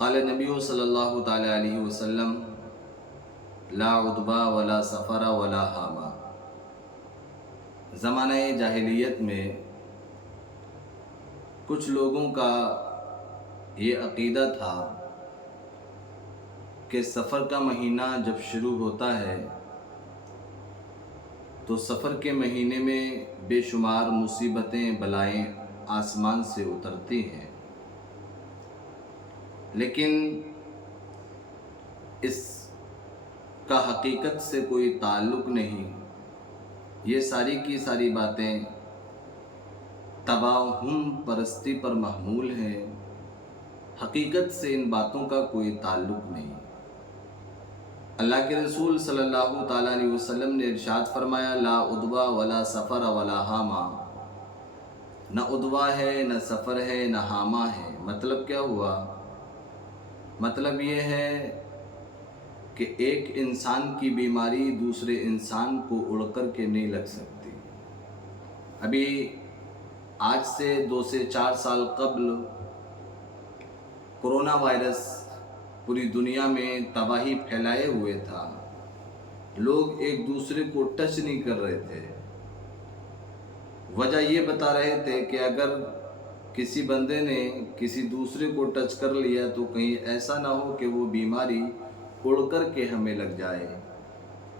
قال نبی صلی اللہ تعالی علیہ وسلم لا عدبہ ولا سفر ولا حامہ۔ زمانہ جاہلیت میں کچھ لوگوں کا یہ عقیدہ تھا کہ سفر کا مہینہ جب شروع ہوتا ہے تو سفر کے مہینے میں بے شمار مصیبتیں بلائیں آسمان سے اترتی ہیں، لیکن اس کا حقیقت سے کوئی تعلق نہیں۔ یہ ساری کی ساری باتیں توہم پرستی پر محمول ہیں، حقیقت سے ان باتوں کا کوئی تعلق نہیں۔ اللہ کے رسول صلی اللہ تعالیٰ علیہ وسلم نے ارشاد فرمایا لا عدوہ ولا سفر ولا حامہ، نہ عدوہ ہے، نہ سفر ہے، نہ حامہ ہے۔ مطلب کیا ہوا؟ مطلب یہ ہے کہ ایک انسان کی بیماری دوسرے انسان کو اڑ کر کے نہیں لگ سکتی۔ ابھی آج سے 2 سے 4 سال قبل کرونا وائرس پوری دنیا میں تباہی پھیلائے ہوئے تھا، لوگ ایک دوسرے کو ٹچ نہیں کر رہے تھے۔ وجہ یہ بتا رہے تھے کہ اگر کسی بندے نے کسی دوسرے کو ٹچ کر لیا تو کہیں ایسا نہ ہو کہ وہ بیماری اڑ کر کے ہمیں لگ جائے۔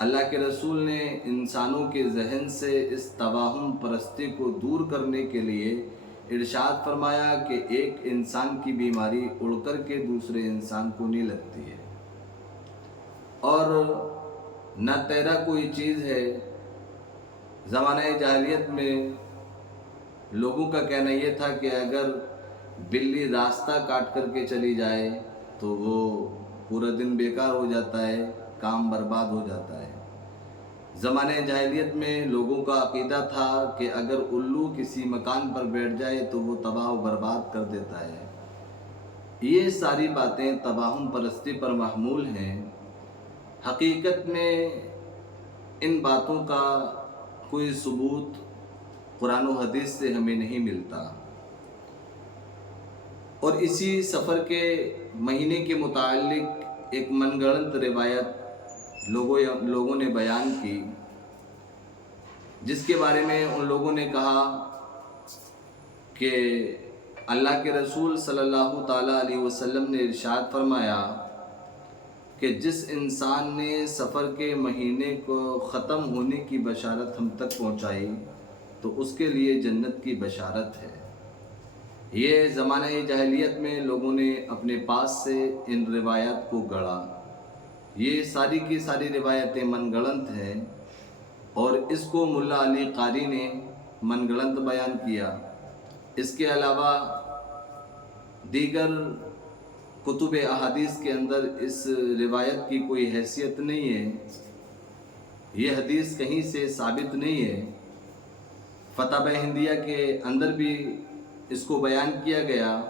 اللہ کے رسول نے انسانوں کے ذہن سے اس توہم پرستی کو دور کرنے کے لیے ارشاد فرمایا کہ ایک انسان کی بیماری اڑ کر کے دوسرے انسان کو نہیں لگتی ہے، اور نہ تیرا کوئی چیز ہے۔ زمانہ جاہلیت میں لوگوں کا کہنا یہ تھا کہ اگر بلی راستہ کاٹ کر کے چلی جائے تو وہ پورا دن بیکار ہو جاتا ہے، کام برباد ہو جاتا ہے۔ زمانہ جاہلیت میں لوگوں کا عقیدہ تھا کہ اگر الو کسی مکان پر بیٹھ جائے تو وہ تباہ و برباد کر دیتا ہے۔ یہ ساری باتیں توہم پرستی پر محمول ہیں۔ حقیقت میں ان باتوں کا کوئی ثبوت قرآن و حدیث سے ہمیں نہیں ملتا، اور اسی سفر کے مہینے کے متعلق ایک من گھڑت روایت لوگوں نے بیان کی، جس کے بارے میں ان لوگوں نے کہا کہ اللہ کے رسول صلی اللہ تعالیٰ علیہ وسلم نے ارشاد فرمایا کہ جس انسان نے سفر کے مہینے کو ختم ہونے کی بشارت ہم تک پہنچائی تو اس کے لیے جنت کی بشارت ہے۔ یہ زمانہ جاہلیت میں لوگوں نے اپنے پاس سے ان روایات کو گڑھا۔ یہ ساری کی ساری روایتیں من گھڑت ہیں، اور اس کو ملا علی قاری نے من گھڑت بیان کیا۔ اس کے علاوہ دیگر کتب احادیث کے اندر اس روایت کی کوئی حیثیت نہیں ہے، یہ حدیث کہیں سے ثابت نہیں ہے۔ فتح ہندیہ کے اندر بھی اس کو بیان کیا گیا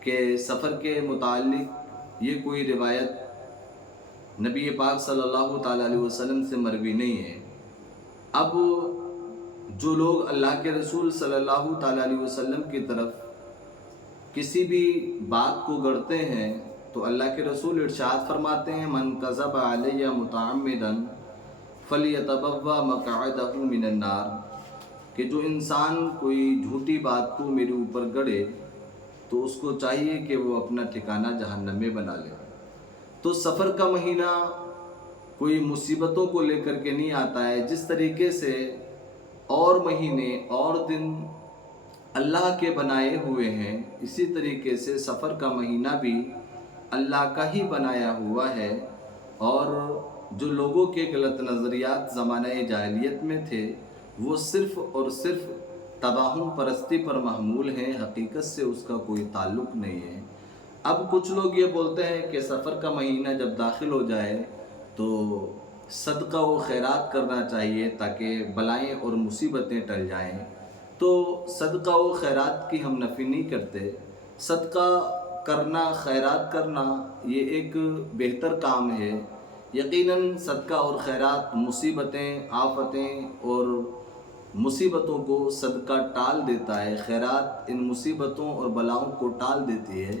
کہ سفر کے متعلق یہ کوئی روایت نبی پاک صلی اللہ تعالیٰ علیہ وسلم سے مروی نہیں ہے۔ اب جو لوگ اللہ کے رسول صلی اللہ تعالیٰ علیہ وسلم کی طرف کسی بھی بات کو گڑھتے ہیں تو اللہ کے رسول ارشاد فرماتے ہیں من کذب علی متعمدا فلیتبوأ مقعدہ من النار، کہ جو انسان کوئی جھوٹی بات کو میرے اوپر گڑھے تو اس کو چاہیے کہ وہ اپنا ٹھکانہ جہنم میں بنا لے۔ تو سفر کا مہینہ کوئی مصیبتوں کو لے کر کے نہیں آتا ہے۔ جس طریقے سے اور مہینے اور دن اللہ کے بنائے ہوئے ہیں، اسی طریقے سے سفر کا مہینہ بھی اللہ کا ہی بنایا ہوا ہے، اور جو لوگوں کے غلط نظریات زمانہ جاہلیت میں تھے وہ صرف اور صرف توہم پرستی پر محمول ہیں، حقیقت سے اس کا کوئی تعلق نہیں ہے۔ اب کچھ لوگ یہ بولتے ہیں کہ سفر کا مہینہ جب داخل ہو جائے تو صدقہ و خیرات کرنا چاہیے تاکہ بلائیں اور مصیبتیں ٹل جائیں۔ تو صدقہ و خیرات کی ہم نفی نہیں کرتے۔ صدقہ کرنا، خیرات کرنا یہ ایک بہتر کام ہے۔ یقیناً صدقہ اور خیرات مصیبتیں، آفتیں اور مصیبتوں کو صدقہ ٹال دیتا ہے، خیرات ان مصیبتوں اور بلاؤں کو ٹال دیتی ہے۔